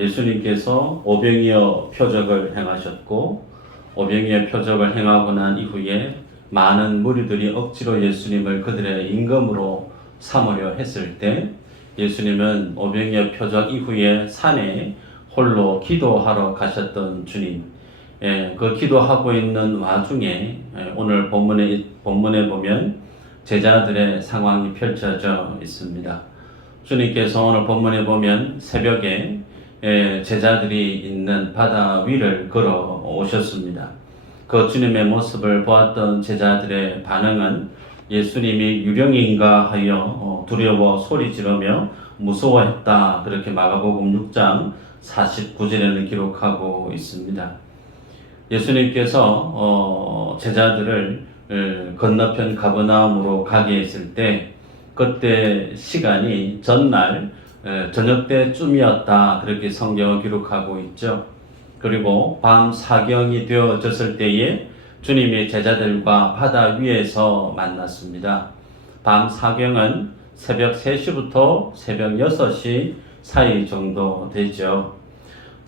예수님께서 오병이어 표적을 행하셨고 오병이어 표적을 행하고 난 이후에 많은 무리들이 억지로 예수님을 그들의 임금으로 삼으려 했을 때 예수님은 오병이어 표적 이후에 산에 홀로 기도하러 가셨던 주님, 그 기도하고 있는 와중에 오늘 본문에 보면 제자들의 상황이 펼쳐져 있습니다. 주님께서 오늘 본문에 보면 새벽에 제자들이 있는 바다 위를 걸어 오셨습니다. 그 주님의 모습을 보았던 제자들의 반응은 예수님이 유령인가 하여 두려워 소리 지르며 무서워했다. 그렇게 마가복음 6장 49절에는 기록하고 있습니다. 예수님께서 제자들을 건너편 가버나움으로 가게 했을 때 그때 시간이 전날 저녁 때쯤이었다. 그렇게 성경을 기록하고 있죠. 그리고 밤 사경이 되어졌을 때에 주님이 제자들과 바다 위에서 만났습니다. 밤 사경은 새벽 3시부터 새벽 6시 사이 정도 되죠.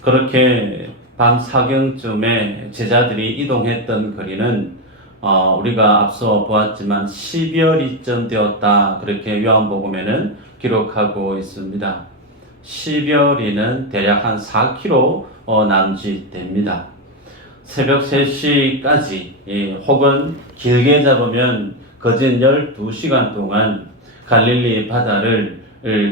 그렇게 밤 사경쯤에 제자들이 이동했던 거리는 우리가 앞서 보았지만 10여리쯤 되었다. 그렇게 요한복음에는 기록하고 있습니다. 10여리는 대략 한 4km 남짓 됩니다. 새벽 3시까지 혹은 길게 잡으면 거진 12시간 동안 갈릴리 바다를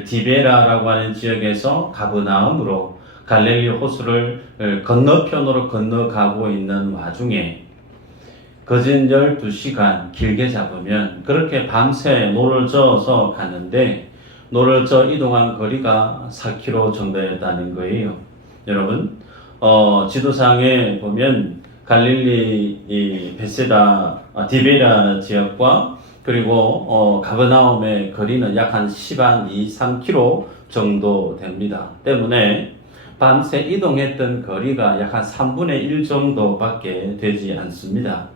디베라라고 하는 지역에서 가버나움으로 갈릴리 호수를 건너편으로 건너가고 있는 와중에 거진 12시간 길게 잡으면 그렇게 밤새 노를 저어서 갔는데 노를 저어 이동한 거리가 4km 정도였다는 거예요. 여러분, 지도상에 보면 갈릴리 베세다 디베라 지역과 그리고 가버나움의 거리는 약 한 2, 3km 정도 됩니다. 때문에 밤새 이동했던 거리가 약 한 3분의 1 정도밖에 되지 않습니다.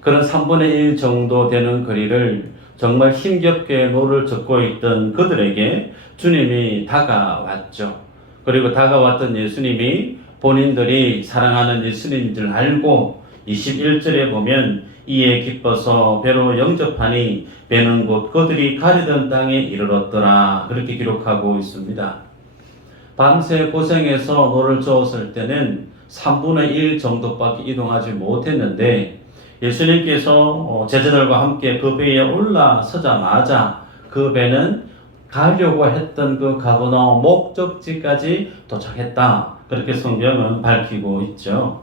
그런 3분의 1 정도 되는 거리를 정말 힘겹게 노를 젓고 있던 그들에게 주님이 다가왔죠. 그리고 다가왔던 예수님이 본인들이 사랑하는 예수님인 줄 알고 21절에 보면 이에 기뻐서 배로 영접하니 배는 곧 그들이 가려던 땅에 이르렀더라. 그렇게 기록하고 있습니다. 밤새 고생해서 노를 저었을 때는 3분의 1 정도밖에 이동하지 못했는데 예수님께서 제자들과 함께 그 배에 올라서자마자 그 배는 가려고 했던 그 가버나움 목적지까지 도착했다. 그렇게 성경은 밝히고 있죠.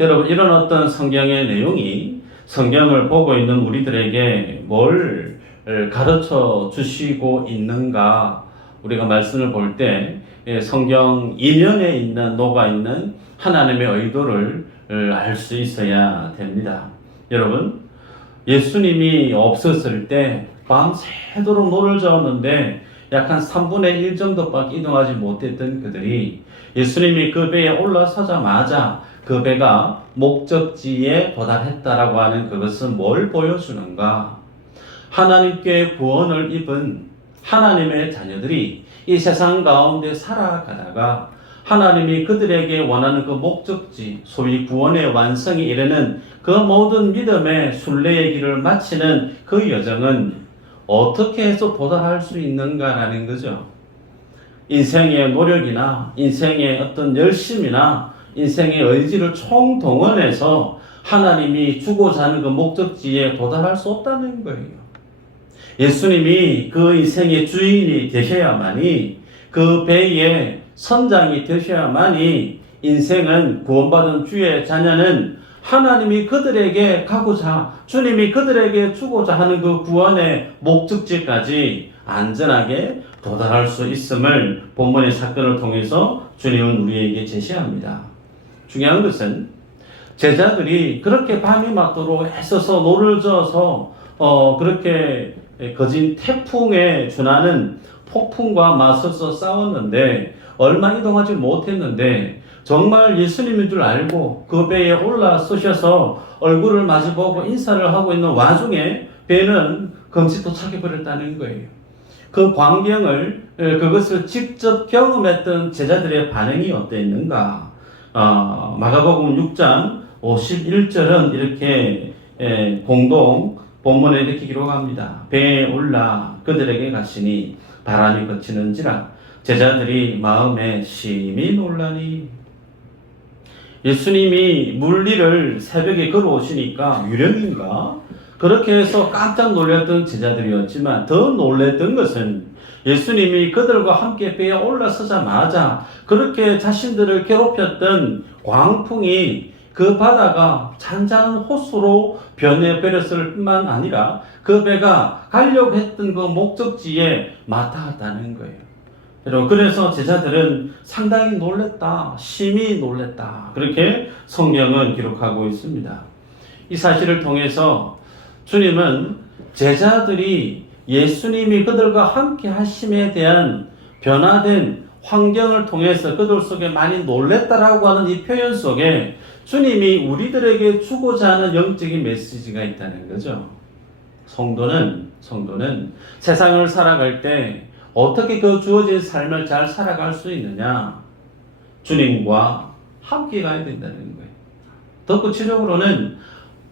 여러분, 이런 어떤 성경의 내용이 성경을 보고 있는 우리들에게 뭘 가르쳐 주시고 있는가? 우리가 말씀을 볼 때 성경 이면에 녹아있는 하나님의 의도를 알 수 있어야 됩니다. 여러분, 예수님이 없었을 때 밤새도록 노를 저었는데 약 한 3분의 1 정도밖에 이동하지 못했던 그들이 예수님이 그 배에 올라서자마자 그 배가 목적지에 도달했다라고 하는 그것은 뭘 보여주는가? 하나님께 구원을 입은 하나님의 자녀들이 이 세상 가운데 살아가다가 하나님이 그들에게 원하는 그 목적지, 소위 구원의 완성에 이르는 그 모든 믿음의 순례의 길을 마치는 그 여정은 어떻게 해서 도달할 수 있는가라는 거죠. 인생의 노력이나 인생의 어떤 열심이나 인생의 의지를 총동원해서 하나님이 주고자 하는 그 목적지에 도달할 수 없다는 거예요. 예수님이 그 인생의 주인이 되셔야만이 그 배의 선장이 되셔야만이 인생은 구원받은 주의 자녀는 하나님이 그들에게 가고자 주님이 그들에게 주고자 하는 그 구원의 목적지까지 안전하게 도달할 수 있음을 본문의 사건을 통해서 주님은 우리에게 제시합니다. 중요한 것은 제자들이 그렇게 밤이 맞도록 애써서 노를 저어서 그렇게 거진 태풍에 준하는 폭풍과 맞서서 싸웠는데 얼마 이동하지 못했는데 정말 예수님인 줄 알고 그 배에 올라서셔서 얼굴을 마주보고 인사를 하고 있는 와중에 배는 금세 도착해버렸다는 거예요. 그 광경을 그것을 직접 경험했던 제자들의 반응이 어땠는가? 마가복음 6장 51절은 이렇게 공동 본문에 이렇게 기록합니다. 배에 올라 그들에게 가시니 바람이 그치는지라 제자들이 마음에 심히 놀라니. 예수님이 물리를 새벽에 걸어오시니까 유령인가? 그렇게 해서 깜짝 놀랐던 제자들이었지만 더 놀랐던 것은 예수님이 그들과 함께 배에 올라서자마자 그렇게 자신들을 괴롭혔던 광풍이 그 바다가 잔잔한 호수로 변해버렸을 뿐만 아니라 그 배가 가려고 했던 그 목적지에 맞닿았다는 거예요. 그래서 제자들은 상당히 놀랬다, 심히 놀랬다. 그렇게 성경은 기록하고 있습니다. 이 사실을 통해서 주님은 제자들이 예수님이 그들과 함께 하심에 대한 변화된 환경을 통해서 그들 속에 많이 놀랬다라고 하는 이 표현 속에 주님이 우리들에게 주고자 하는 영적인 메시지가 있다는 거죠. 성도는 세상을 살아갈 때 어떻게 그 주어진 삶을 잘 살아갈 수 있느냐? 주님과 함께 가야 된다는 거예요. 더 구체적으로는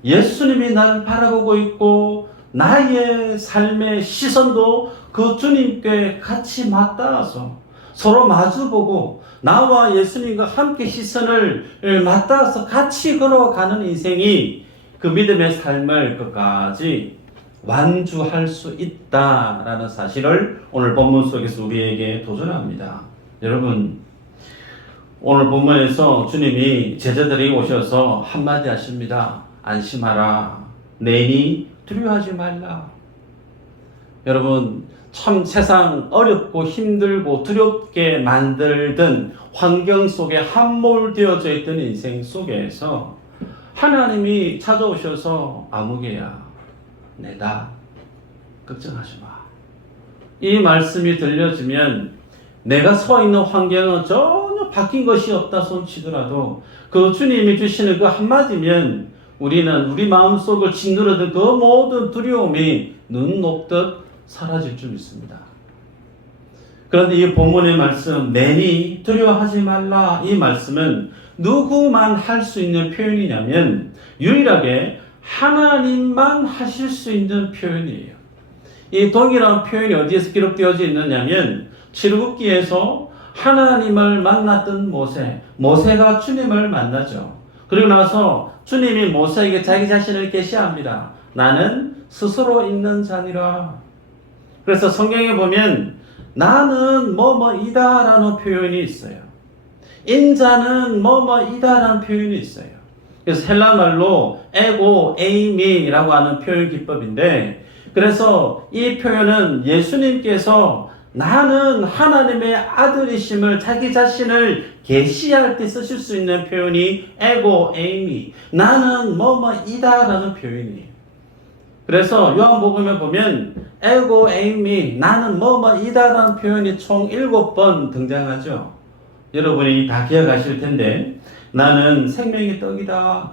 예수님이 나를 바라보고 있고 나의 삶의 시선도 그 주님께 같이 맞닿아서 서로 마주보고 나와 예수님과 함께 시선을 맞닿아서 같이 걸어가는 인생이 그 믿음의 삶을 끝까지 완주할 수 있다라는 사실을 오늘 본문 속에서 우리에게 도전합니다. 여러분, 오늘 본문에서 주님이 제자들이 오셔서 한마디 하십니다. 안심하라. 내니 두려워하지 말라. 여러분, 참 세상 어렵고 힘들고 두렵게 만들던 환경 속에 함몰되어져 있던 인생 속에서 하나님이 찾아오셔서 아무개야 내다 걱정하지 마. 이 말씀이 들려지면 내가 서 있는 환경은 전혀 바뀐 것이 없다 손치더라도 그 주님이 주시는 그 한마디면 우리는 우리 마음속을 짓누르던 그 모든 두려움이 눈 녹듯 사라질 줄 믿습니다. 그런데 이 본문의 말씀 내니 두려워하지 말라 이 말씀은 누구만 할 수 있는 표현이냐면 유일하게 하나님만 하실 수 있는 표현이에요. 이 동일한 표현이 어디에서 기록되어져 있느냐면 출애굽기에서 하나님을 만났던 모세가 주님을 만나죠. 그리고 나서 주님이 모세에게 자기 자신을 계시합니다. 나는 스스로 있는 자니라. 그래서 성경에 보면 나는 뭐뭐이다라는 표현이 있어요. 인자는 뭐뭐이다라는 표현이 있어요. 그래서 헬라말로 에고 에이미라고 하는 표현 기법인데 그래서 이 표현은 예수님께서 나는 하나님의 아들이심을 자기 자신을 계시할 때 쓰실 수 있는 표현이 에고 에이미 나는 뭐뭐이다라는 표현이에요. 그래서 요한복음에 보면 에고 에이미 나는 뭐뭐이다라는 표현이 총 7번 등장하죠. 여러분이 다 기억하실 텐데 나는 생명의 떡이다.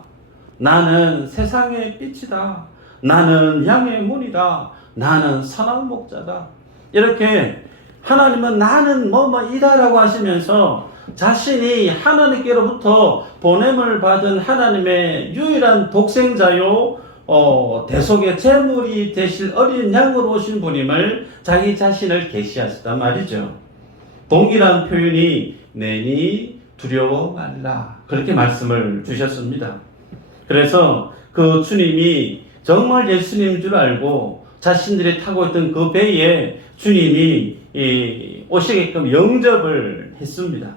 나는 세상의 빛이다. 나는 양의 문이다. 나는 선한 목자다. 이렇게 하나님은 나는 뭐뭐이다라고 하시면서 자신이 하나님께로부터 보냄을 받은 하나님의 유일한 독생자요 대속의 제물이 되실 어린 양으로 오신 분임을 자기 자신을 계시하셨단 말이죠. 동일한 표현이 내니 두려워 말라 그렇게 말씀을 주셨습니다. 그래서 그 주님이 정말 예수님인 줄 알고 자신들이 타고 있던 그 배에 주님이 오시게끔 영접을 했습니다.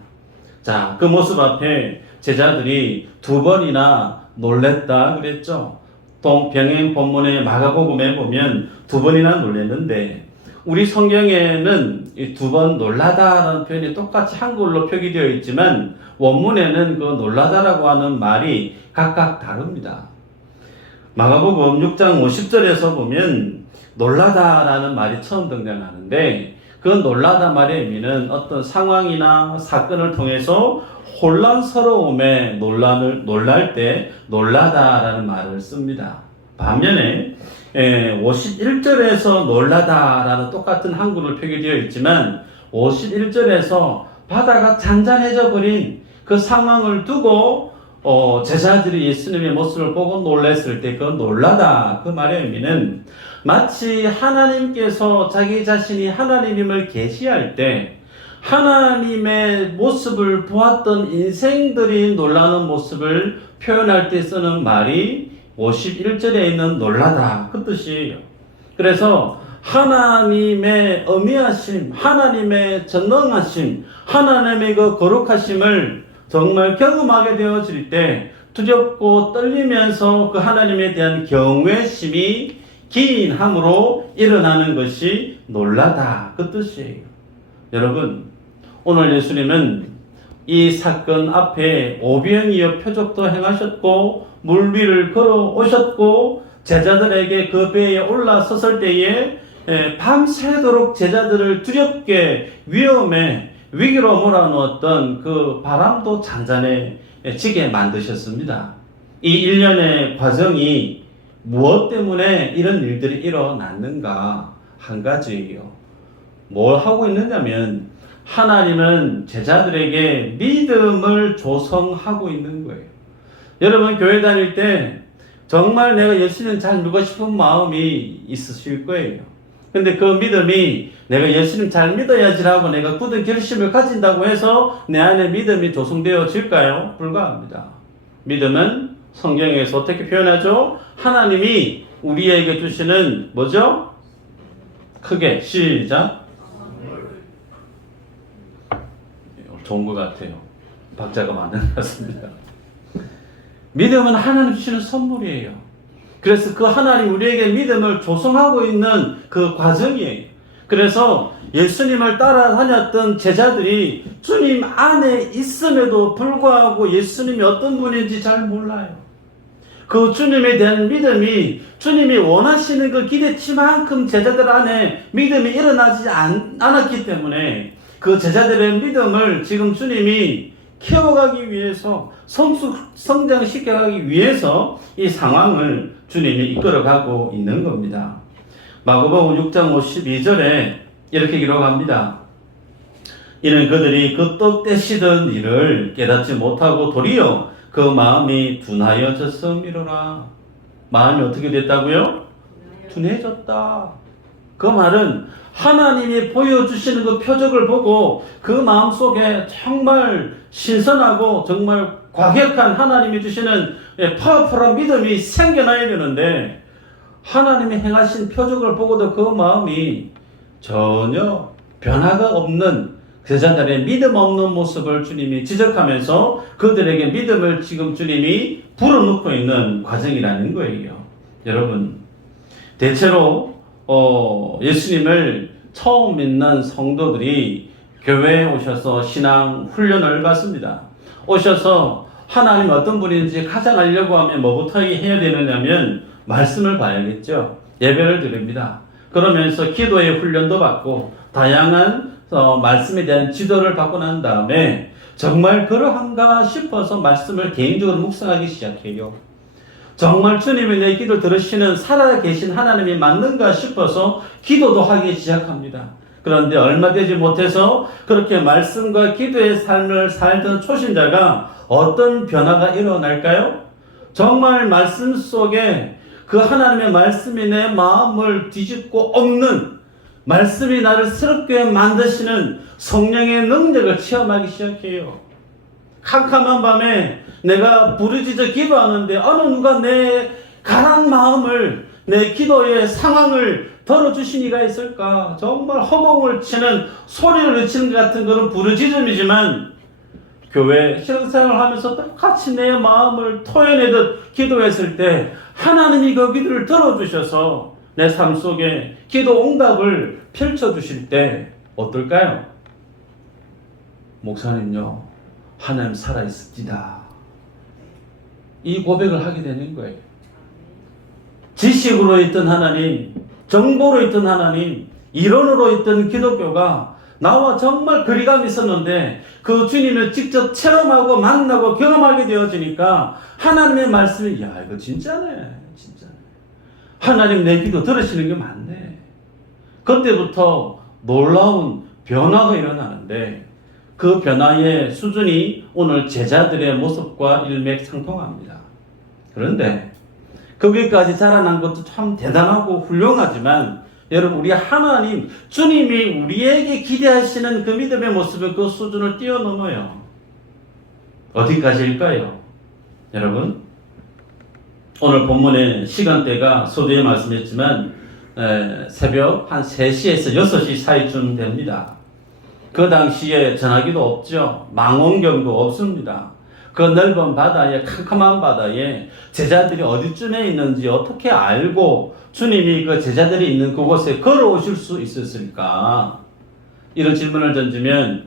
자, 그 모습 앞에 제자들이 2번이나 놀랬다 그랬죠. 병행 본문의 마가복음에 보면 2번이나 놀랬는데 우리 성경에는 이 2번 놀라다라는 표현이 똑같이 한글로 표기되어 있지만 원문에는 그 놀라다라고 하는 말이 각각 다릅니다. 마가복음 6장 50절에서 보면 놀라다라는 말이 처음 등장하는데 그 놀라다 말의 의미는 어떤 상황이나 사건을 통해서 혼란스러움에 놀랄 때 놀라다라는 말을 씁니다. 반면에 51절에서 놀라다라는 똑같은 한글로 표기되어 있지만 51절에서 바다가 잔잔해져 버린 그 상황을 두고 제자들이 예수님의 모습을 보고 놀랐을 때 그 놀라다 그 말의 의미는 마치 하나님께서 자기 자신이 하나님임을 계시할 때 하나님의 모습을 보았던 인생들이 놀라는 모습을 표현할 때 쓰는 말이 51절에 있는 놀라다 그 뜻이에요. 그래서 하나님의 어미하심, 하나님의 전능하심, 하나님의 그 거룩하심을 정말 경험하게 되어질 때 두렵고 떨리면서 그 하나님에 대한 경외심이 기인함으로 일어나는 것이 놀라다 그 뜻이에요. 여러분, 오늘 예수님은 이 사건 앞에 오병이어 표적도 행하셨고 물 위를 걸어오셨고 제자들에게 그 배에 올라섰을 때에 밤새도록 제자들을 두렵게 위험에 위기로 몰아넣었던 그 바람도 잔잔해지게 만드셨습니다. 이 일련의 과정이 무엇 때문에 이런 일들이 일어났는가 한 가지예요. 뭘 하고 있느냐면 하나님은 제자들에게 믿음을 조성하고 있는 거예요. 여러분 교회 다닐 때 정말 내가 예수님 잘 믿고 싶은 마음이 있으실 거예요. 근데 그 믿음이 내가 예수님 잘 믿어야지라고 내가 굳은 결심을 가진다고 해서 내 안에 믿음이 조성되어질까요? 불가합니다. 믿음은 성경에서 어떻게 표현하죠? 하나님이 우리에게 주시는 뭐죠? 크게 시작. 좋은 것 같아요. 박자가 맞는 것 같습니다. 믿음은 하나님 주시는 선물이에요. 그래서 그 하나님 우리에게 믿음을 조성하고 있는 그 과정이에요. 그래서 예수님을 따라다녔던 제자들이 주님 안에 있음에도 불구하고 예수님이 어떤 분인지 잘 몰라요. 그 주님에 대한 믿음이 주님이 원하시는 그 기대치만큼 제자들 안에 믿음이 일어나지 않았기 때문에 그 제자들의 믿음을 지금 주님이 키워가기 위해서 성장시켜가기 위해서 이 상황을 주님이 이끌어가고 있는 겁니다. 마가복음 6장 52절에 이렇게 기록합니다. 이는 그들이 그 떡 떼시던 일을 깨닫지 못하고 도리어 그 마음이 둔하여졌음이로라. 마음이 어떻게 됐다고요? 둔해졌다. 그 말은 하나님이 보여주시는 그 표적을 보고 그 마음속에 정말 신선하고 정말 과격한 하나님이 주시는 파워풀한 믿음이 생겨나야 되는데 하나님이 행하신 표적을 보고도 그 마음이 전혀 변화가 없는 제자들의 믿음 없는 모습을 주님이 지적하면서 그들에게 믿음을 지금 주님이 불어넣고 있는 과정이라는 거예요. 여러분, 대체로 예수님을 처음 믿는 성도들이 교회에 오셔서 신앙 훈련을 받습니다. 오셔서 하나님 어떤 분인지 가장 알려고 하면 뭐부터 해야 되느냐면 말씀을 봐야겠죠. 예배를 드립니다. 그러면서 기도의 훈련도 받고 다양한 말씀에 대한 지도를 받고 난 다음에 정말 그러한가 싶어서 말씀을 개인적으로 묵상하기 시작해요. 정말 주님이 내 기도를 들으시는 살아계신 하나님이 맞는가 싶어서 기도도 하기 시작합니다. 그런데 얼마 되지 못해서 그렇게 말씀과 기도의 삶을 살던 초신자가 어떤 변화가 일어날까요? 정말 말씀 속에 그 하나님의 말씀이 내 마음을 뒤집고 엎는 말씀이 나를 새롭게 만드시는 성령의 능력을 체험하기 시작해요. 캄캄한 밤에 내가 부르짖어 기도하는데 어느 누가 내 가난 마음을 내 기도의 상황을 들어주신 이가 있을까? 정말 허공을 치는 소리를 외치는 것 같은 그런 부르짖음이지만 교회 신앙생활을 하면서 똑같이 내 마음을 토해내듯 기도했을 때 하나님이 그 기도를 들어주셔서 내 삶 속에 기도 응답을 펼쳐주실 때 어떨까요? 목사님요, 하나님 살아있습니다. 이 고백을 하게 되는 거예요. 지식으로 있던 하나님, 정보로 있던 하나님, 이론으로 있던 기독교가 나와 정말 거리감이 있었는데 그 주님을 직접 체험하고 만나고 경험하게 되어지니까 하나님의 말씀이 야 이거 진짜네. 진짜네. 하나님 내 기도 들으시는 게 맞네. 그때부터 놀라운 변화가 일어나는데 그 변화의 수준이 오늘 제자들의 모습과 일맥상통합니다. 그런데 거기까지 자라난 것도 참 대단하고 훌륭하지만 여러분, 우리 하나님, 주님이 우리에게 기대하시는 그 믿음의 모습은 그 수준을 뛰어넘어요. 어디까지일까요? 여러분, 오늘 본문의 시간대가 서두에 말씀했지만 새벽 한 3시에서 6시 사이쯤 됩니다. 그 당시에 전화기도 없죠. 망원경도 없습니다. 그 넓은 바다에, 캄캄한 바다에 제자들이 어디쯤에 있는지 어떻게 알고 주님이 그 제자들이 있는 그곳에 걸어오실 수 있었을까? 이런 질문을 던지면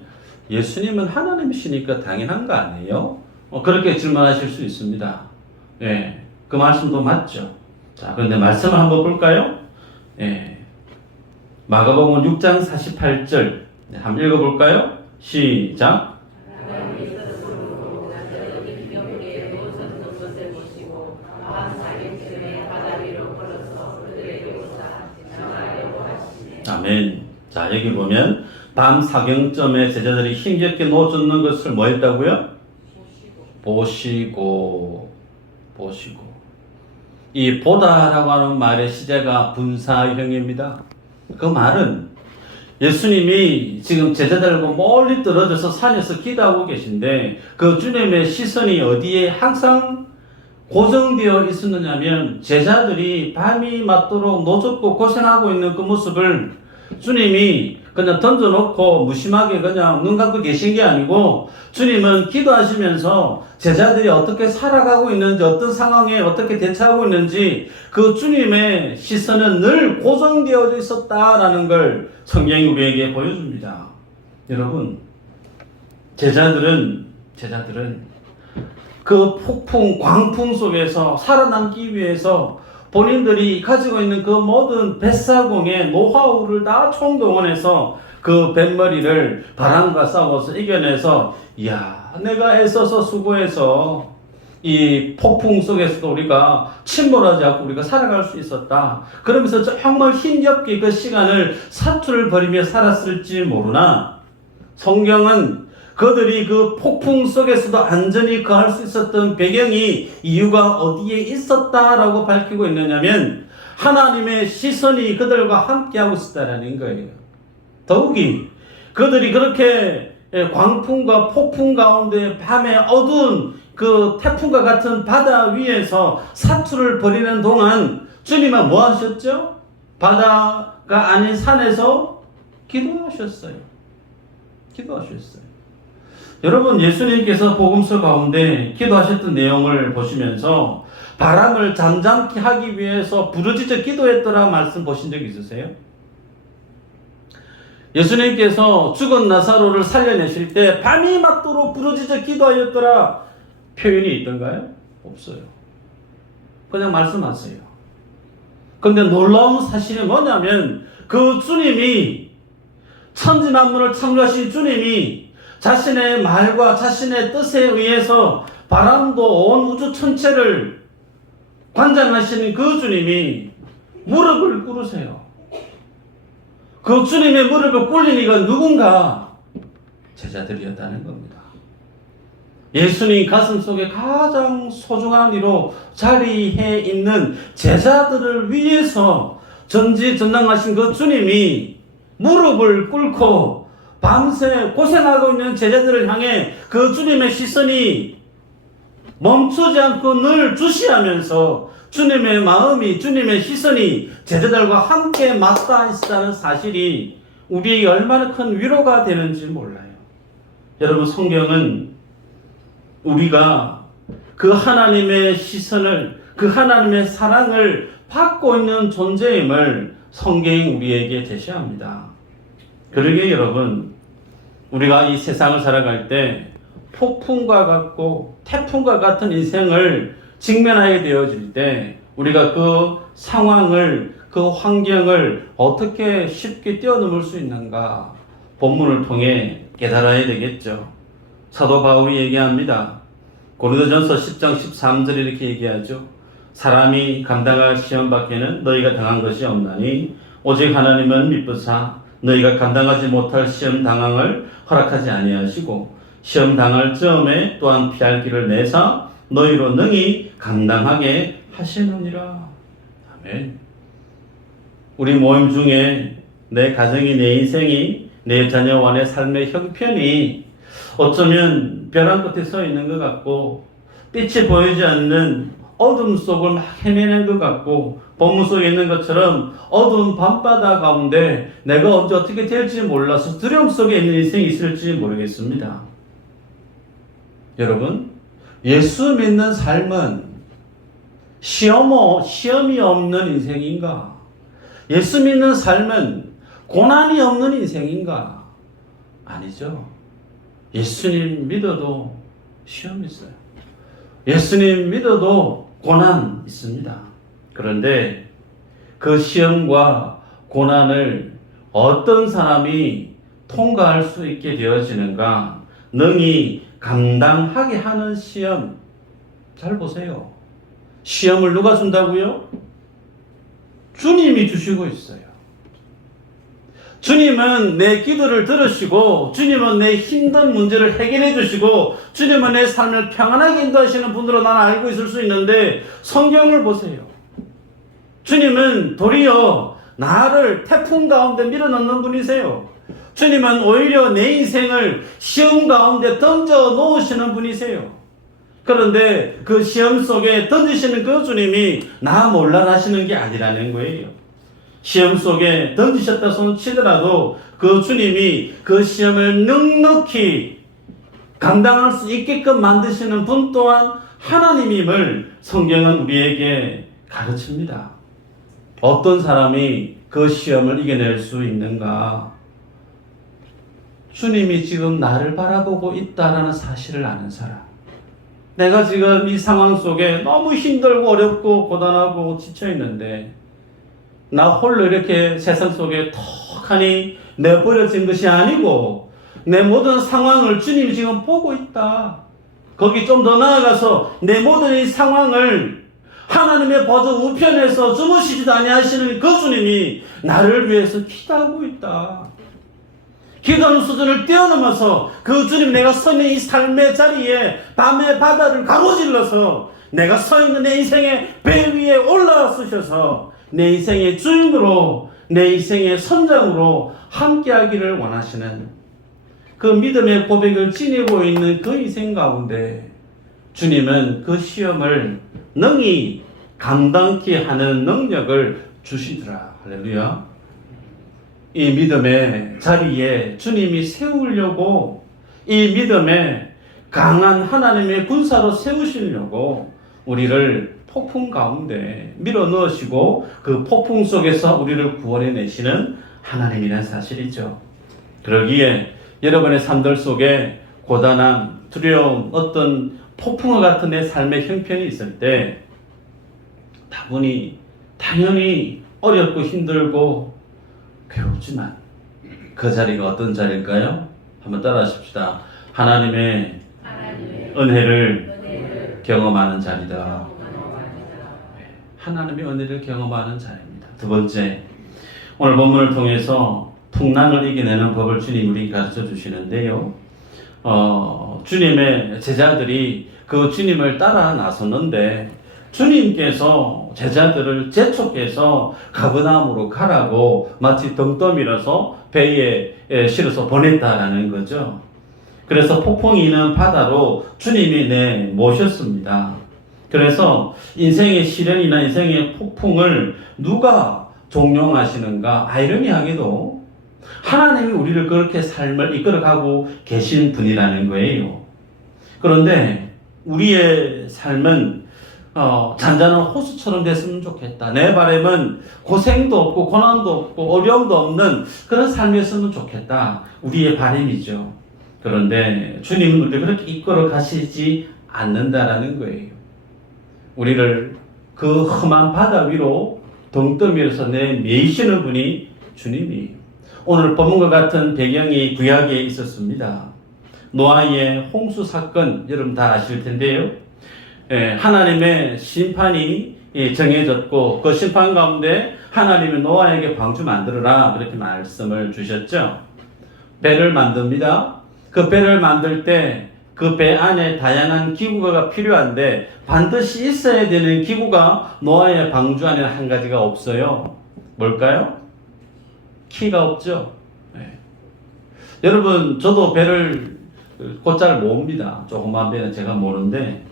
예수님은 하나님이시니까 당연한 거 아니에요? 그렇게 질문하실 수 있습니다. 예, 그 말씀도 맞죠. 자, 그런데 말씀을 한번 볼까요? 예, 마가복음 6장 48절 한번 읽어볼까요? 시작. 아멘. 자, 여기 보면 밤 사경점에 제자들이 힘겹게 놓아줬는 것을 뭐 했다고요? 보시고. 이 보다라고 하는 말의 시제가 분사형입니다. 그 말은 예수님이 지금 제자들과 멀리 떨어져서 산에서 기도하고 계신데 그 주님의 시선이 어디에 항상 고정되어 있었느냐면 제자들이 밤이 맞도록 노젓고 고생하고 있는 그 모습을 주님이 그냥 던져놓고 무심하게 그냥 눈 감고 계신 게 아니고 주님은 기도하시면서 제자들이 어떻게 살아가고 있는지 어떤 상황에 어떻게 대처하고 있는지 그 주님의 시선은 늘 고정되어져 있었다라는 걸 성경이 우리에게 보여줍니다. 여러분, 제자들은 그 폭풍, 광풍 속에서 살아남기 위해서 본인들이 가지고 있는 그 모든 뱃사공의 노하우를 다 총동원해서 그 뱃머리를 바람과 싸워서 이겨내서 이야, 내가 애써서 수고해서 이 폭풍 속에서도 우리가 침몰하지 않고 우리가 살아갈 수 있었다. 그러면서 정말 힘겹게 그 시간을 사투를 벌이며 살았을지 모르나 성경은 그들이 그 폭풍 속에서도 안전히 거할 수 있었던 배경이 이유가 어디에 있었다라고 밝히고 있느냐면 하나님의 시선이 그들과 함께하고 있었다라는 거예요. 더욱이 그들이 그렇게 광풍과 폭풍 가운데 밤에 어두운 그 태풍과 같은 바다 위에서 사투를 벌이는 동안 주님은 뭐 하셨죠? 바다가 아닌 산에서 기도하셨어요. 여러분, 예수님께서 복음서 가운데 기도하셨던 내용을 보시면서 바람을 잠잠케 하기 위해서 부르짖어 기도했더라 말씀 보신 적 있으세요? 예수님께서 죽은 나사로를 살려내실 때 밤이 맞도록 부르짖어 기도하였더라 표현이 있던가요? 없어요. 그냥 말씀하세요. 근데 놀라운 사실이 뭐냐면 그 주님이 천지만물을 창조하신 주님이 자신의 말과 자신의 뜻에 의해서 바람도 온 우주 전체를 관장하시는 그 주님이 무릎을 꿇으세요. 그 주님의 무릎을 꿇린 이가 누군가? 제자들이었다는 겁니다. 예수님 가슴 속에 가장 소중한 이로 자리해 있는 제자들을 위해서 전지전능하신 그 주님이 무릎을 꿇고 밤새 고생하고 있는 제자들을 향해 그 주님의 시선이 멈추지 않고 늘 주시하면서 주님의 마음이, 주님의 시선이 제자들과 함께 맞닿아 있다는 사실이 우리에게 얼마나 큰 위로가 되는지 몰라요. 여러분, 성경은 우리가 그 하나님의 시선을, 그 하나님의 사랑을 받고 있는 존재임을 성경이 우리에게 제시합니다. 그러게 여러분, 우리가 이 세상을 살아갈 때 폭풍과 같고 태풍과 같은 인생을 직면하게 되어질 때 우리가 그 상황을, 그 환경을 어떻게 쉽게 뛰어넘을 수 있는가 본문을 통해 깨달아야 되겠죠. 사도 바울이 얘기합니다. 고린도전서 10장 13절 이렇게 얘기하죠. 사람이 감당할 시험 밖에는 너희가 당한 것이 없나니 오직 하나님은 미쁘사 너희가 감당하지 못할 시험 당함을 허락하지 아니하시고 시험 당할 즈음에 또한 피할 길을 내사 너희로 능히 감당하게 하시느니라. 아멘. 우리 모임 중에 내 가정이, 내 인생이, 내 자녀와 내 삶의 형편이 어쩌면 벼랑 끝에 서 있는 것 같고 빛이 보이지 않는 어둠 속을 막 헤매는 것 같고 본문 속에 있는 것처럼 어두운 밤바다 가운데 내가 언제 어떻게 될지 몰라서 두려움 속에 있는 인생이 있을지 모르겠습니다. 여러분, 예수 믿는 삶은 시험이 없는 인생인가? 예수 믿는 삶은 고난이 없는 인생인가? 아니죠. 예수님 믿어도 시험 있어요. 예수님 믿어도 고난 있습니다. 그런데 그 시험과 고난을 어떤 사람이 통과할 수 있게 되어지는가? 능히 감당하게 하는 시험. 잘 보세요. 시험을 누가 준다고요? 주님이 주시고 있어요. 주님은 내 기도를 들으시고 주님은 내 힘든 문제를 해결해 주시고 주님은 내 삶을 평안하게 인도하시는 분으로 나는 알고 있을 수 있는데 성경을 보세요. 주님은 도리어 나를 태풍 가운데 밀어넣는 분이세요. 주님은 오히려 내 인생을 시험 가운데 던져 놓으시는 분이세요. 그런데 그 시험 속에 던지시는 그 주님이 나 몰라 하시는 게 아니라는 거예요. 시험 속에 던지셨다 손 치더라도 그 주님이 그 시험을 넉넉히 감당할 수 있게끔 만드시는 분 또한 하나님임을 성경은 우리에게 가르칩니다. 어떤 사람이 그 시험을 이겨낼 수 있는가? 주님이 지금 나를 바라보고 있다라는 사실을 아는 사람. 내가 지금 이 상황 속에 너무 힘들고 어렵고 고단하고 지쳐있는데 나 홀로 이렇게 세상 속에 턱하니 내버려진 것이 아니고 내 모든 상황을 주님이 지금 보고 있다. 거기 좀 더 나아가서 내 모든 이 상황을 하나님의 보좌 우편에서 주무시지도 아니하시는 그 주님이 나를 위해서 기도하고 있다. 기도하는 수준을 뛰어넘어서 그 주님 내가 서 있는 이 삶의 자리에 밤의 바다를 가로질러서 내가 서 있는 내 인생의 배 위에 올라서셔서 내 인생의 주인으로 내 인생의 선장으로 함께하기를 원하시는 그 믿음의 고백을 지니고 있는 그 인생 가운데 주님은 그 시험을 능히 감당케 하는 능력을 주시더라. 할렐루야. 이 믿음의 자리에 주님이 세우려고 이 믿음의 강한 하나님의 군사로 세우시려고 우리를 폭풍 가운데 밀어 넣으시고 그 폭풍 속에서 우리를 구원해 내시는 하나님이라는 사실이죠. 그러기에 여러분의 삶들 속에 고단함, 두려움, 어떤 폭풍과 같은 내 삶의 형편이 있을 때 당연히 어렵고 힘들고 괴롭지만 그 자리가 어떤 자리일까요? 한번 따라 하십시다. 하나님의 은혜를 경험하는 자리다. 하나님의 은혜를 경험하는 자리입니다. 두 번째, 오늘 본문을 통해서 풍랑을 이겨내는 법을 주님 우리에게 가르쳐 주시는데요. 주님의 제자들이 그 주님을 따라 나섰는데 주님께서 제자들을 재촉해서 가버나움으로 가라고 마치 등 떠밀어서 배에 실어서 보냈다라는 거죠. 그래서 폭풍이 있는 바다로 주님이 모셨습니다. 그래서 인생의 시련이나 인생의 폭풍을 누가 종용하시는가? 아이러니하게도 하나님이 우리를 그렇게 삶을 이끌어가고 계신 분이라는 거예요. 그런데 우리의 삶은 잔잔한 호수처럼 됐으면 좋겠다. 내 바람은 고생도 없고 고난도 없고 어려움도 없는 그런 삶이었으면 좋겠다. 우리의 바람이죠. 그런데 주님은 우리를 그렇게 이끌어 가시지 않는다라는 거예요. 우리를 그 험한 바다 위로 덩떠밀어서 내미시는 분이 주님이에요. 오늘 본문과 같은 배경이 구약에 있었습니다. 노아의 홍수 사건 여러분 다 아실 텐데요. 하나님의 심판이 정해졌고 그 심판 가운데 하나님이 노아에게 방주 만들어라 그렇게 말씀을 주셨죠. 배를 만듭니다. 그 배를 만들 때 그 배 안에 다양한 기구가 필요한데 반드시 있어야 되는 기구가 노아의 방주 안에 한 가지가 없어요. 뭘까요? 키가 없죠. 여러분 저도 배를 곧잘 몹니다. 조그만 배는 제가 모르는데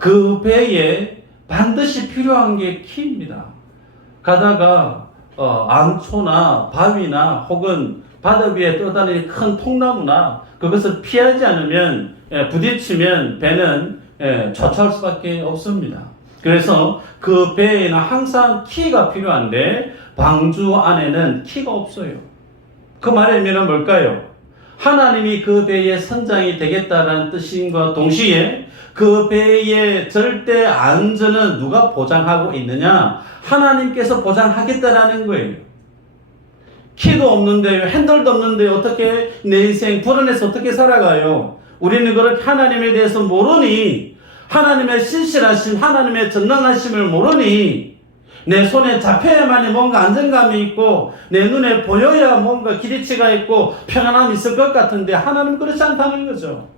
그 배에 반드시 필요한 게 키입니다. 가다가 암초나 바위나 혹은 바다 위에 떠다니는 큰 통나무나 그것을 피하지 않으면 부딪히면 배는 좌초할 수밖에 없습니다. 그래서 그 배에는 항상 키가 필요한데 방주 안에는 키가 없어요. 그 말의 의미는 뭘까요? 하나님이 그 배의 선장이 되겠다라는 뜻인과 동시에 그 배의 절대 안전은 누가 보장하고 있느냐? 하나님께서 보장하겠다라는 거예요. 키도 없는데 핸들도 없는데 어떻게 내 인생 불안해서 어떻게 살아가요? 우리는 그렇게 하나님에 대해서 모르니 하나님의 신실하심, 하나님의 전능하심을 모르니 내 손에 잡혀야만이 뭔가 안정감이 있고 내 눈에 보여야 뭔가 기대치가 있고 평안함이 있을 것 같은데 하나님은 그렇지 않다는 거죠.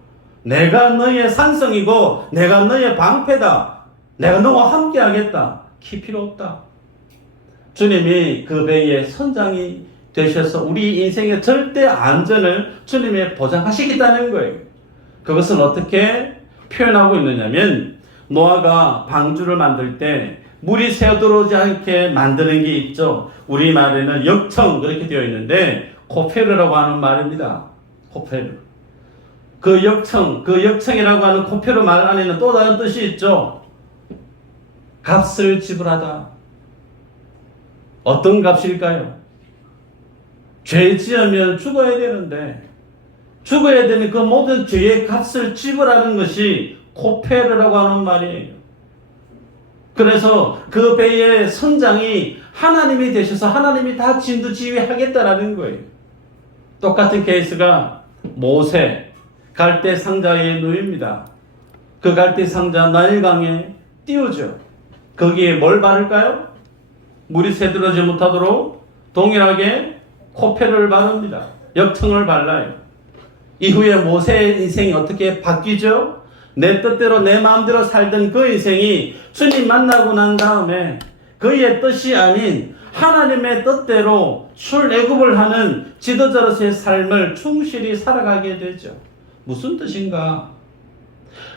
내가 너의 산성이고 내가 너의 방패다. 내가 너와 함께 하겠다. 키 필요 없다. 주님이 그 배의 선장이 되셔서 우리 인생의 절대 안전을 주님이 보장하시겠다는 거예요. 그것은 어떻게 표현하고 있느냐면 노아가 방주를 만들 때 물이 새어들어오지 않게 만드는 게 있죠. 우리말에는 역청 그렇게 되어 있는데 코페르라고 하는 말입니다. 코페르. 그 역청이라고 하는 코페르 말 안에는 또 다른 뜻이 있죠. 값을 지불하다. 어떤 값일까요? 죄 지으면 죽어야 되는데 죽어야 되는 그 모든 죄의 값을 지불하는 것이 코페르라고 하는 말이에요. 그래서 그 배의 선장이 하나님이 되셔서 하나님이 다 진두지휘하겠다라는 거예요. 똑같은 케이스가 모세 갈대 상자에 놓입니다. 그 갈대 상자 나일강에 띄우죠. 거기에 뭘 바를까요? 물이 새들어지 못하도록 동일하게 코페르를 바릅니다. 역청을 발라요. 이후에 모세의 인생이 어떻게 바뀌죠? 내 뜻대로 내 마음대로 살던 그 인생이 주님 만나고 난 다음에 그의 뜻이 아닌 하나님의 뜻대로 출애굽을 하는 지도자로서의 삶을 충실히 살아가게 되죠. 무슨 뜻인가?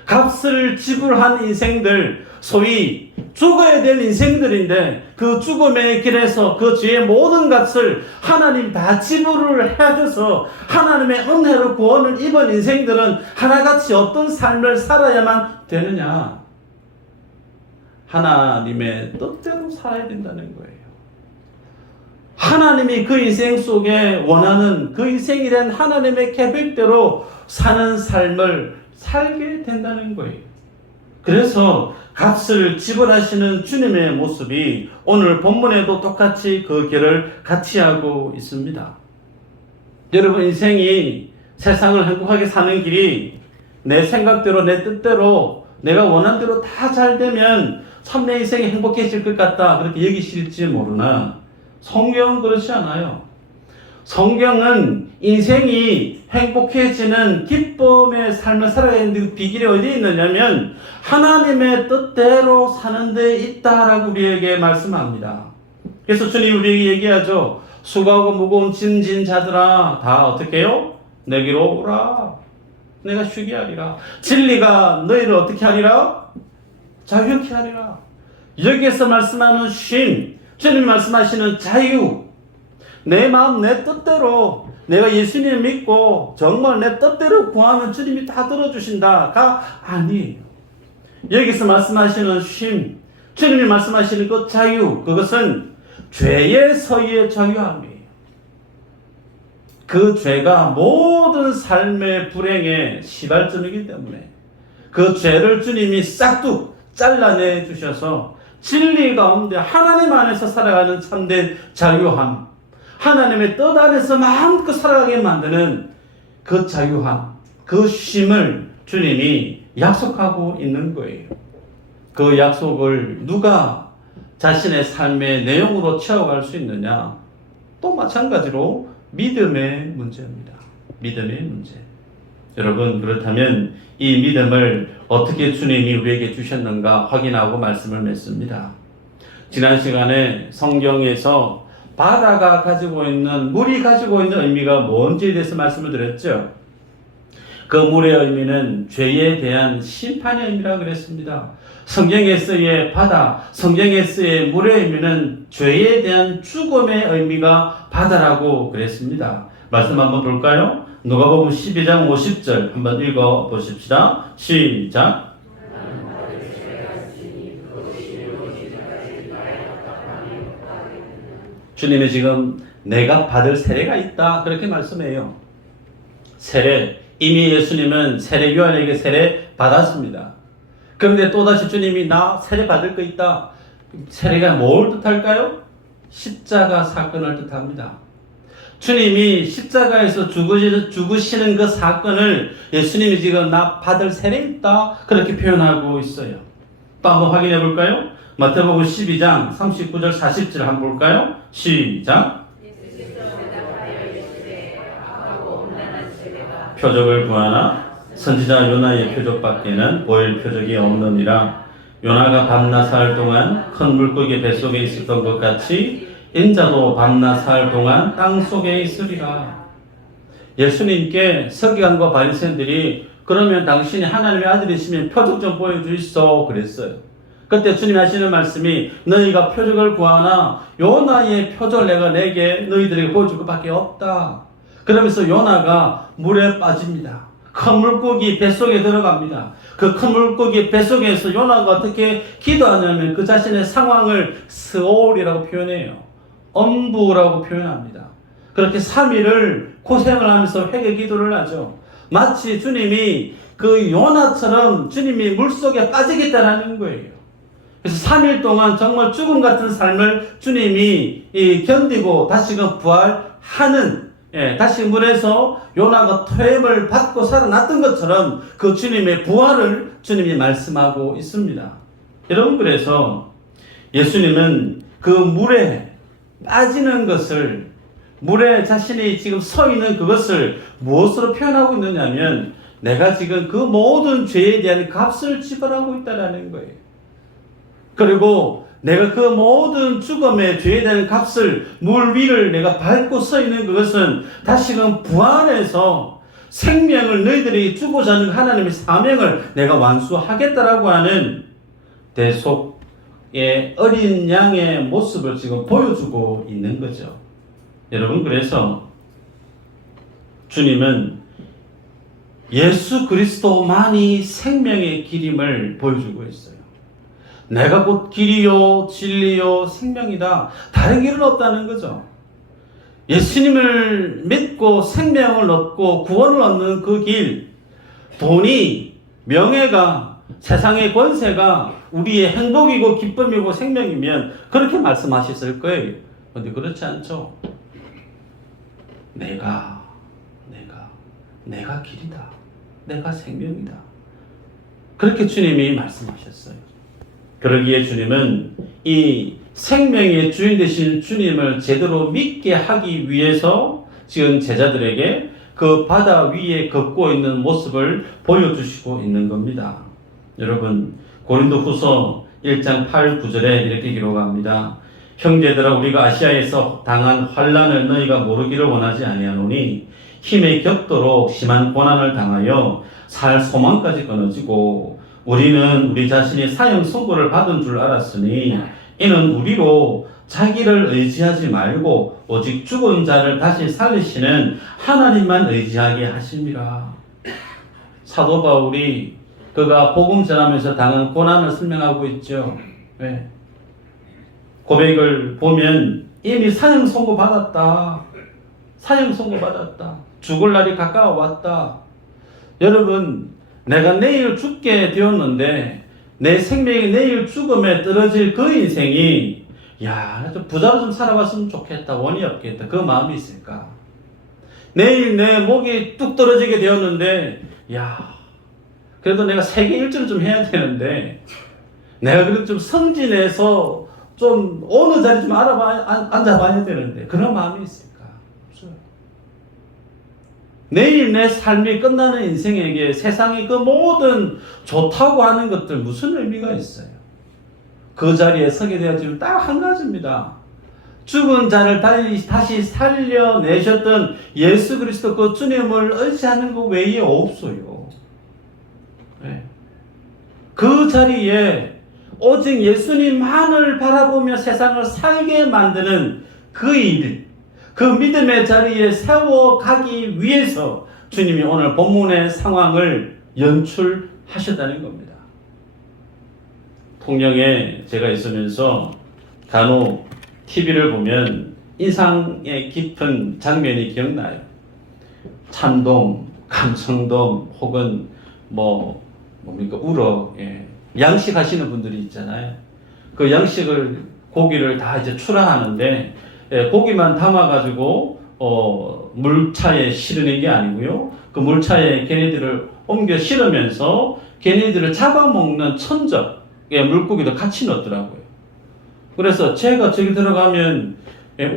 값을 지불한 인생들, 소위 죽어야 될 인생들인데 그 죽음의 길에서 그 죄의 모든 값을 하나님 다 지불을 해줘서 하나님의 은혜로 구원을 입은 인생들은 하나같이 어떤 삶을 살아야만 되느냐? 하나님의 뜻대로 살아야 된다는 거예요. 하나님이 그 인생 속에 원하는 그 인생이 된 하나님의 계획대로 사는 삶을 살게 된다는 거예요. 그래서 값을 지불하시는 주님의 모습이 오늘 본문에도 똑같이 그 길을 같이 하고 있습니다. 여러분 인생이 세상을 행복하게 사는 길이 내 생각대로 내 뜻대로 내가 원하는 대로 다 잘 되면 참 내 인생이 행복해질 것 같다 그렇게 여기실지 모르나 성경은 그렇지 않아요. 성경은 인생이 행복해지는 기쁨의 삶을 살아가는 그 비결이 어디에 있느냐면 하나님의 뜻대로 사는 데 있다라고 우리에게 말씀합니다. 그래서 주님 우리에게 얘기하죠. 수고하고 무거운 짐진 자들아 다 어떻게 해요? 내게로 오라. 내가 쉬게 하리라. 진리가 너희를 어떻게 하리라? 자유케 하리라. 여기에서 말씀하는 쉼, 주님 말씀하시는 자유, 내 마음 내 뜻대로 내가 예수님 믿고 정말 내 뜻대로 구하면 주님이 다 들어주신다가 아니에요. 여기서 말씀하시는 쉼, 주님이 말씀하시는 그 자유, 그것은 죄에서의 자유함이에요. 그 죄가 모든 삶의 불행의 시발점이기 때문에 그 죄를 주님이 싹둑 잘라내 주셔서 진리 가운데 하나님 안에서 살아가는 참된 자유함, 하나님의 뜻 안에서 마음껏 살아가게 만드는 그 자유함, 그 쉼을 주님이 약속하고 있는 거예요. 그 약속을 누가 자신의 삶의 내용으로 채워갈 수 있느냐? 또 마찬가지로 믿음의 문제입니다. 믿음의 문제. 여러분, 그렇다면 이 믿음을 어떻게 주님이 우리에게 주셨는가 확인하고 말씀을 맺습니다. 지난 시간에 성경에서 바다가 가지고 있는, 물이 가지고 있는 의미가 뭔지에 대해서 말씀을 드렸죠. 그 물의 의미는 죄에 대한 심판의 의미라고 그랬습니다. 성경에서의 바다, 성경에서의 물의 의미는 죄에 대한 죽음의 의미가 바다라고 그랬습니다. 말씀 한번 볼까요? 누가복음 12장 50절 한번 읽어 보십시다. 시작. 주님이 지금 내가 받을 세례가 있다 그렇게 말씀해요. 세례, 이미 예수님은 세례 요한에게 세례 받았습니다. 그런데 또다시 주님이 나 세례 받을 거 있다. 세례가 뭘 뜻할까요? 십자가 사건을 뜻합니다. 주님이 십자가에서 죽으시는 그 사건을 예수님이 지금 나 받을 세례 있다 그렇게 표현하고 있어요. 또 한번 확인해 볼까요? 마태복음 12장 39절 40절 한번 볼까요? 시작. 표적을 구하나 선지자 요나의 표적밖에는 보일 표적이 없느니라. 요나가 밤낮 사흘 동안 큰 물고기 뱃속에 있었던 것 같이 인자도 밤낮 사흘 동안 땅 속에 있으리라. 예수님께 서기관과 바리새인들이 그러면 당신이 하나님의 아들이시면 표적 좀 보여주시소 그랬어요. 그때 주님 하시는 말씀이 너희가 표적을 구하나 요나의 표적을 내가 내게 너희들에게 보여줄 것밖에 없다. 그러면서 요나가 물에 빠집니다. 큰 물고기 뱃속에 들어갑니다. 그 큰 물고기 뱃속에서 요나가 어떻게 기도하냐면 그 자신의 상황을 스올이라고 표현해요. 엄부라고 표현합니다. 그렇게 3일을 고생을 하면서 회개 기도를 하죠. 마치 주님이 그 요나처럼 주님이 물속에 빠지겠다라는 거예요. 그래서 3일 동안 정말 죽음 같은 삶을 주님이 견디고 다시금 부활하는, 다시 물에서 요나가 퇴임을 받고 살아났던 것처럼 그 주님의 부활을 주님이 말씀하고 있습니다. 여러분, 그래서 예수님은 그 물에 빠지는 것을, 물에 자신이 지금 서 있는 그것을 무엇으로 표현하고 있느냐면 내가 지금 그 모든 죄에 대한 값을 지불하고 있다는 거예요. 그리고 내가 그 모든 죽음의 죄에 대한 값을, 물 위를 내가 밟고 서 있는 그것은 다시금 부활해서 생명을 너희들이 주고자 하는 하나님의 사명을 내가 완수하겠다라고 하는 대속의 어린 양의 모습을 지금 보여주고 있는 거죠. 여러분, 그래서 주님은 예수 그리스도만이 생명의 길임을 보여주고 있어요. 내가 곧 길이요 진리요 생명이다. 다른 길은 없다는 거죠. 예수님을 믿고 생명을 얻고 구원을 얻는 그 길, 돈이, 명예가, 세상의 권세가 우리의 행복이고 기쁨이고 생명이면 그렇게 말씀하셨을 거예요. 그런데 그렇지 않죠. 내가 길이다. 내가 생명이다. 그렇게 주님이 말씀하셨어요. 그러기에 주님은 이 생명의 주인 되신 주님을 제대로 믿게 하기 위해서 지금 제자들에게 그 바다 위에 걷고 있는 모습을 보여주시고 있는 겁니다. 여러분, 고린도후서 1장 8, 9절에 이렇게 기록합니다. 형제들아, 우리가 아시아에서 당한 환난을 너희가 모르기를 원하지 아니하노니 힘에 겹도록 심한 고난을 당하여 살 소망까지 끊어지고 우리는 우리 자신이 사형 선고를 받은 줄 알았으니 이는 우리로 자기를 의지하지 말고 오직 죽은 자를 다시 살리시는 하나님만 의지하게 하심이라. 사도 바울이 그가 복음 전하면서 당한 고난을 설명하고 있죠. 왜? 고백을 보면 이미 사형 선고 받았다. 사형 선고 받았다. 죽을 날이 가까워 왔다. 여러분, 내가 내일 죽게 되었는데 내 생명이 내일 죽음에 떨어질 그 인생이 좀 부자로 좀 살아봤으면 좋겠다. 원이 없겠다. 그 마음이 있을까? 내일 내 목이 뚝 떨어지게 되었는데 그래도 내가 세계 일주를 좀 해야 되는데 내가 그래도 좀 성진해서 좀 어느 자리 좀 앉아봐야 되는데 그런 마음이 있을까? 없어요. 내일 내 삶이 끝나는 인생에게 세상이 그 모든 좋다고 하는 것들 무슨 의미가 있어요? 그 자리에 서게 되어지면 딱 한 가지입니다. 죽은 자를 다시 살려내셨던 예수 그리스도 그 주님을 의지하는 것 외에 없어요. 네. 그 자리에 오직 예수님만을 바라보며 세상을 살게 만드는 그 일, 그 믿음의 자리에 세워가기 위해서 주님이 오늘 본문의 상황을 연출하셨다는 겁니다. 통영에 제가 있으면서 간혹 TV를 보면 인상에 깊은 장면이 기억나요. 참돔, 감성돔 혹은 뭡니까 우럭, 양식 하시는 분들이 있잖아요. 그 양식을 고기를 다 이제 출하하는데 고기만 담아가지고 물차에 실으는 게 아니고요. 그 물차에 걔네들을 옮겨 실으면서 걔네들을 잡아먹는 천적의 물고기도 같이 넣더라고요. 그래서 제가 저기 들어가면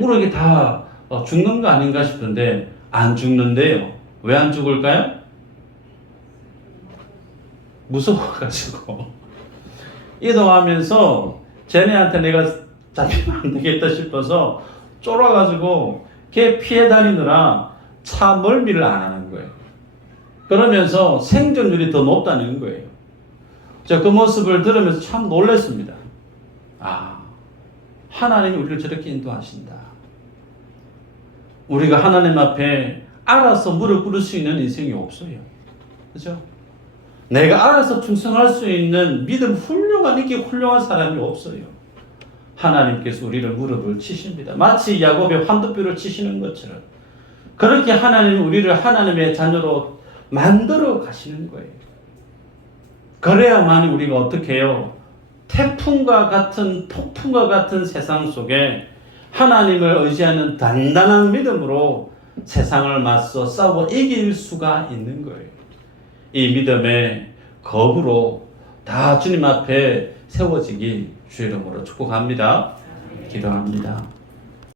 우럭이 다 죽는 거 아닌가 싶은데 안 죽는데요. 왜 안 죽을까요? 무서워가지고 이동하면서 쟤네한테 내가 잡히면 안 되겠다 싶어서 쫄아가지고 걔 피해 다니느라 차 멀미를 안 하는 거예요. 그러면서 생존율이 더 높다는 거예요. 제가 그 모습을 들으면서 참 놀랐습니다. 하나님이 우리를 저렇게 인도하신다. 우리가 하나님 앞에 알아서 무릎 꿇을 수 있는 인생이 없어요. 그죠? 내가 알아서 충성할 수 있는 믿음 이렇게 훌륭한 사람이 없어요. 하나님께서 우리를 무릎을 치십니다. 마치 야곱의 환도뼈를 치시는 것처럼 그렇게 하나님 우리를 하나님의 자녀로 만들어 가시는 거예요. 그래야만 우리가 어떻게 해요? 태풍과 같은 폭풍과 같은 세상 속에 하나님을 의지하는 단단한 믿음으로 세상을 맞서 싸워 이길 수가 있는 거예요. 이 믿음의 거부로 다 주님 앞에 세워지기 주의 이름으로 축복합니다. 기도합니다.